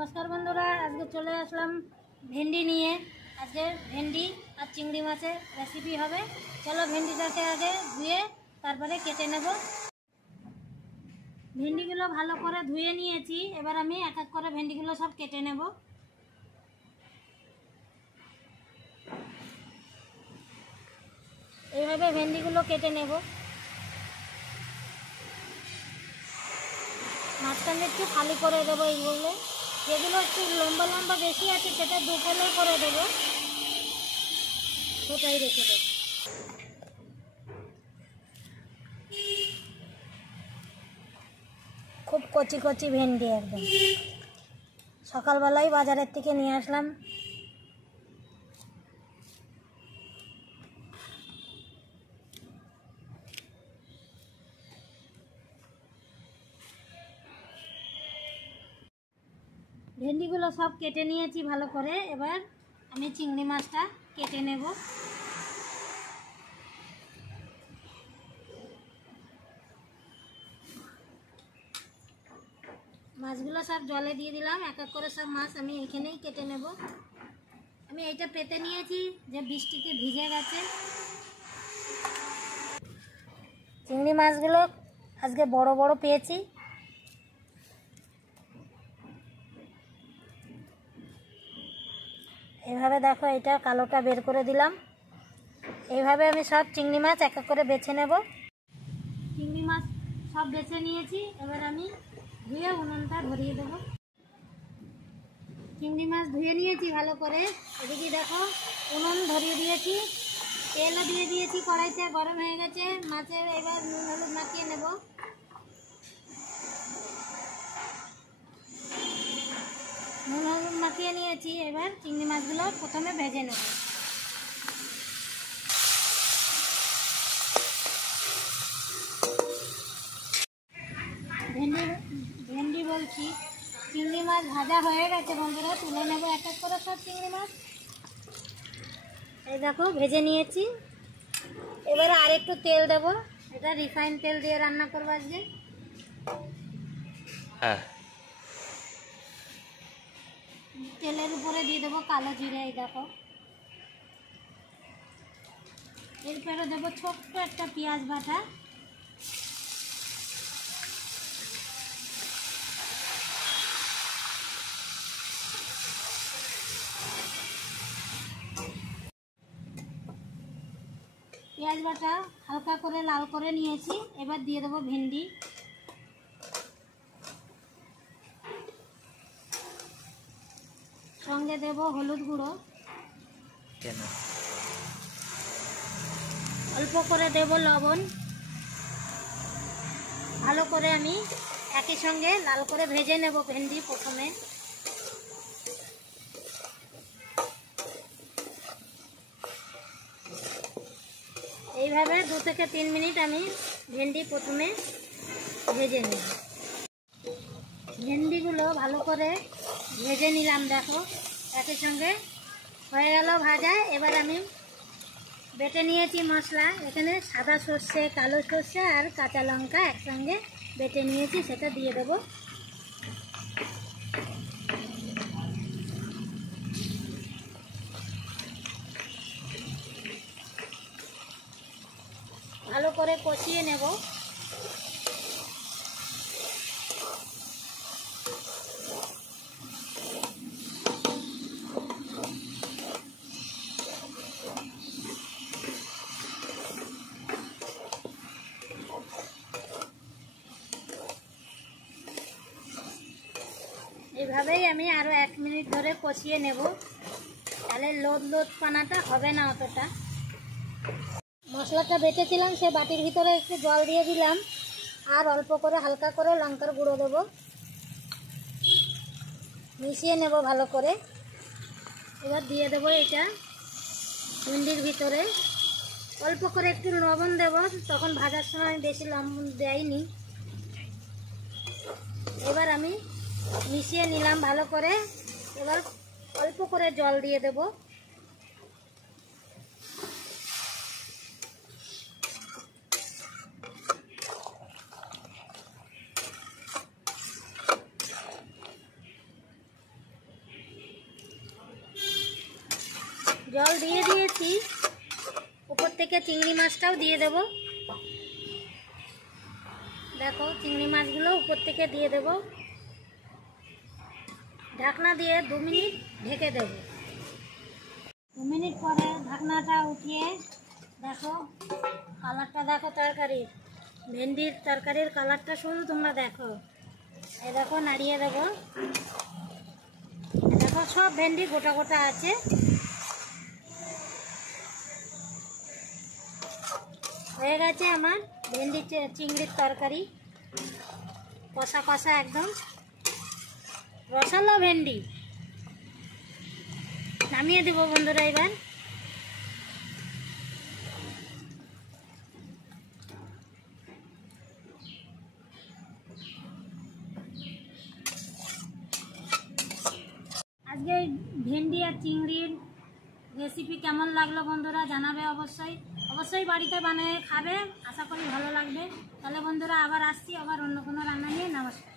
नमस्कार बंधुरा आज के चले आसलाम भेंडी निये। आज के भेंडी और चिंगड़ी माछेर रेसिपि होबे। चलो भेंडिटाके आगे धुए तारपरे केटे नेब। भेंडिगुलो भालो करे धुए निয়েছি। এবার আমি এক এক করে भेंडिगुलो सब केटे नेब। এইভাবে भेंडिगुलो केटे नेब। মাঝখানে একটু খালি করে দেবো। এইগুলো যেগুলো একটু লম্বা লম্বা বেশি আছে সেটা দুপালে করে দেবো, সেটাই রেখে দেবো। খুব কচি কচি ভেন্ডি একদম সকালবেলায় বাজারের থেকে নিয়ে আসলাম। भेंडिगुलो सब केटे निয়েছি ভালো করে। এবার আমি চিংড়ি মাছটা কেটে নেব। মাছগুলো সব জলে দিয়ে দিলাম। এক এক করে সব মাছ আমি এখানেই কেটে নেব। আমি এইটা পেতে নিয়েছি যে বৃষ্টিতে ভিজে গেছে। চিংড়ি মাছগুলো আজকে বড় বড় পেয়েছি। এইভাবে দেখো, এটা কালোটা বের করে দিলাম। এইভাবে আমি সব চিংড়ি মাছ এক এক করে বেছে নেব। চিংড়ি মাছ সব বেছে নিয়েছি। এবার আমি ধুয়ে উনুনটা ধরিয়ে দেবো। চিংড়ি মাছ ধুয়ে নিয়েছি ভালো করে। এদিকে দেখো উনুন ধরিয়ে দিয়েছি, তেলও দিয়ে দিয়েছি কড়াইতে, গরম হয়ে গেছে। মাছের এবার নুন হলুদ মাখিয়ে নেব। নুন হলুদ মাখিয়ে নিয়েছি। এবার চিংড়ি মাছগুলো প্রথমে ভেজে নেব। ভেন্ডি বলছি, চিংড়ি মাছ ভাজা হয়ে গেছে বন্ধুরা। তুলে নেব এক এক করে সব চিংড়ি মাছ। এই দেখো ভেজে নিয়েছি। এবার আর একটু তেল দেব। এটা রিফাইন তেল দিয়ে রান্না করবো আজকে। তেলের উপরে দিয়ে দেবো কালো জিরে। এই দেখো, এরপরে দেবো ছোট্ট একটা পেঁয়াজ বাটা। পেঁয়াজ বাটা হালকা করে লাল করে নিয়েছি। এবার দিয়ে দেবো ভেন্ডি। সঙ্গে দেব হলুদ গুঁড়ো, অল্প করে দেব লবণ। ভালো করে আমি একই সঙ্গে লাল করে ভেজে নেব ভেন্ডি প্রথমে। এইভাবে 2 থেকে 3 মিনিট আমি ভেন্ডি প্রথমে ভেজে নেব। ভেন্ডিগুলো ভালো করে ভেজে নিলাম। দেখো একই সঙ্গে হয়ে গেল ভাজা। এবার আমি বেটে নিয়েছি মশলা। এখানে সাদা সর্ষে, কালো সর্ষে আর কাঁচা লঙ্কা একসঙ্গে বেটে নিয়েছি, সেটা দিয়ে দেব। ভালো করে কষিয়ে নেব। এইভাবেই আমি আরও 1 মিনিট ধরে কষিয়ে নেব। তাহলে লোদ লোদ পানাটা হবে না অতটা। মশলাটা বেটেছিলাম সে বাটির ভিতরে একটু জল দিয়ে দিলাম, আর অল্প করে হালকা করে লঙ্কার গুঁড়ো দেবো। মিশিয়ে নেব ভালো করে। এবার দিয়ে দেবো এটা ভেন্ডির ভিতরে। অল্প করে একটু লবণ দেব, তখন ভাজার সময় বেশি লবণ দেয়নি। এবার আমি মিশিয়ে নিলাম ভালো করে। এবার অল্প করে জল দিয়ে দেব। জল দিয়ে দিয়েছি, উপর থেকে চিংড়ি মাছটাও দিয়ে দেব। দেখো চিংড়ি মাছগুলো উপর থেকে দিয়ে দেব, ঢাকনা দিয়ে 2 মিনিট ঢেকে দেব। 2 মিনিট পরে ঢাকনাটা উঠিয়ে দেখো কালারটা দেখো, তরকারির ভেন্ডির তরকারির কালারটা শুধু তোমরা দেখো। এই দেখো নাড়িয়ে দেব, দেখো সব ভেন্ডি গোটা গোটা আছে। হয়ে গেছে আমার ভেন্ডি চিংড়ির তরকারি, কষা কষা একদম রসালো ভেন্ডি। নামিয়ে দেবো বন্ধুরা এবার। আজকে ভেন্ডি আর চিংড়ির রেসিপি কেমন লাগলো বন্ধুরা জানাবে অবশ্যই। অবশ্যই বাড়িতে বানিয়ে খাবে, আশা করি ভালো লাগবে। তাহলে বন্ধুরা আবার আসছি, আবার অন্য কোনো রান্না নিয়ে। নমস্কার।